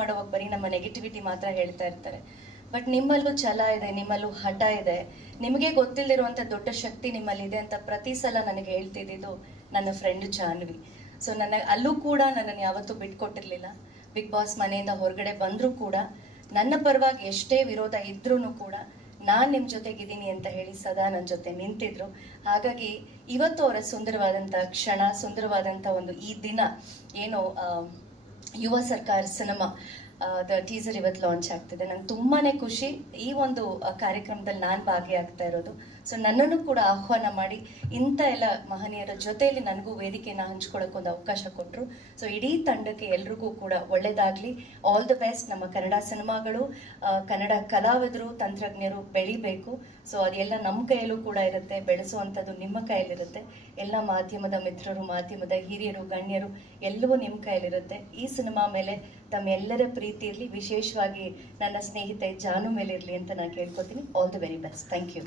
ಮಾಡುವಾಗ ಬರೀ ನಮ್ಮ ನೆಗೆಟಿವಿಟಿ ಮಾತ್ರ ಹೇಳ್ತಾ ಇರ್ತಾರೆ. ಬಟ್ ನಿಮ್ಮಲ್ಲೂ ಛಲ ಇದೆ, ನಿಮ್ಮಲ್ಲೂ ಹಠ ಇದೆ, ನಿಮಗೆ ಗೊತ್ತಿಲ್ಲದಿರುವಂಥ ದೊಡ್ಡ ಶಕ್ತಿ ನಿಮ್ಮಲ್ಲಿದೆ ಅಂತ ಪ್ರತಿ ಸಲ ನನಗೆ ಹೇಳ್ತಿದ್ದು ನನ್ನ ಫ್ರೆಂಡ್ ಜಾನ್ವಿ. ಸೊ ಅಲ್ಲೂ ಕೂಡ ನನ್ನನ್ನು ಯಾವತ್ತೂ ಬಿಟ್ಕೊಟ್ಟಿರ್ಲಿಲ್ಲ. ಬಿಗ್ ಬಾಸ್ ಮನೆಯಿಂದ ಹೊರಗಡೆ ಬಂದರೂ ಕೂಡ ನನ್ನ ಪರವಾಗಿ ಎಷ್ಟೇ ವಿರೋಧ ಇದ್ರೂ ಕೂಡ ನಾನು ನಿಮ್ಮ ಜೊತೆಗಿದ್ದೀನಿ ಅಂತ ಹೇಳಿ ಸದಾ ನನ್ನ ಜೊತೆ ನಿಂತಿದ್ರು. ಹಾಗಾಗಿ ಇವತ್ತು ಅವರ ಸುಂದರವಾದಂಥ ಕ್ಷಣ, ಸುಂದರವಾದಂಥ ಒಂದು ಈ ದಿನ ಏನು ಯುವ ಸರ್ಕಾರ ಸಿನಿಮಾ ಟೀಸರ್ ಇವತ್ತು ಲಾಂಚ್ ಆಗ್ತಿದೆ. ನಂಗೆ ತುಂಬಾನೇ ಖುಷಿ ಈ ಒಂದು ಕಾರ್ಯಕ್ರಮದಲ್ಲಿ ನಾನು ಭಾಗಿಯಾಗ್ತಾ ಇರೋದು. ಸೊ ನನ್ನನ್ನು ಕೂಡ ಆಹ್ವಾನ ಮಾಡಿ ಇಂಥ ಎಲ್ಲ ಮಹನೀಯರ ಜೊತೆಯಲ್ಲಿ ನನಗೂ ವೇದಿಕೆಯನ್ನು ಹಂಚ್ಕೊಳ್ಳೋಕೆ ಒಂದು ಅವಕಾಶ ಕೊಟ್ಟರು. ಸೊ ಇಡೀ ತಂಡಕ್ಕೆ ಎಲ್ರಿಗೂ ಕೂಡ ಒಳ್ಳೇದಾಗ್ಲಿ, ಆಲ್ ದ ಬೆಸ್ಟ್. ನಮ್ಮ ಕನ್ನಡ ಸಿನಿಮಾಗಳು, ಕನ್ನಡ ಕಲಾವಿದರು, ತಂತ್ರಜ್ಞರು ಬೆಳಿಬೇಕು. ಸೊ ಅದೆಲ್ಲ ನಮ್ಮ ಕೈಯಲ್ಲೂ ಕೂಡ ಇರುತ್ತೆ, ಬೆಳೆಸುವಂಥದ್ದು ನಿಮ್ಮ ಕೈಯಲ್ಲಿರುತ್ತೆ. ಎಲ್ಲ ಮಾಧ್ಯಮದ ಮಿತ್ರರು, ಮಾಧ್ಯಮದ ಹಿರಿಯರು, ಗಣ್ಯರು ಎಲ್ಲವೂ ನಿಮ್ಮ ಕೈಯಲ್ಲಿರುತ್ತೆ. ಈ ಸಿನಿಮಾ ಮೇಲೆ ತಮ್ಮೆಲ್ಲರ ಪ್ರೀತಿ ಇರಲಿ, ವಿಶೇಷವಾಗಿ ನನ್ನ ಸ್ನೇಹಿತೆ ಜಾನು ಮೇಲೆ ಇರಲಿ ಅಂತ ನಾನು ಕೇಳ್ಕೊತೀನಿ. All the very best. Thank you.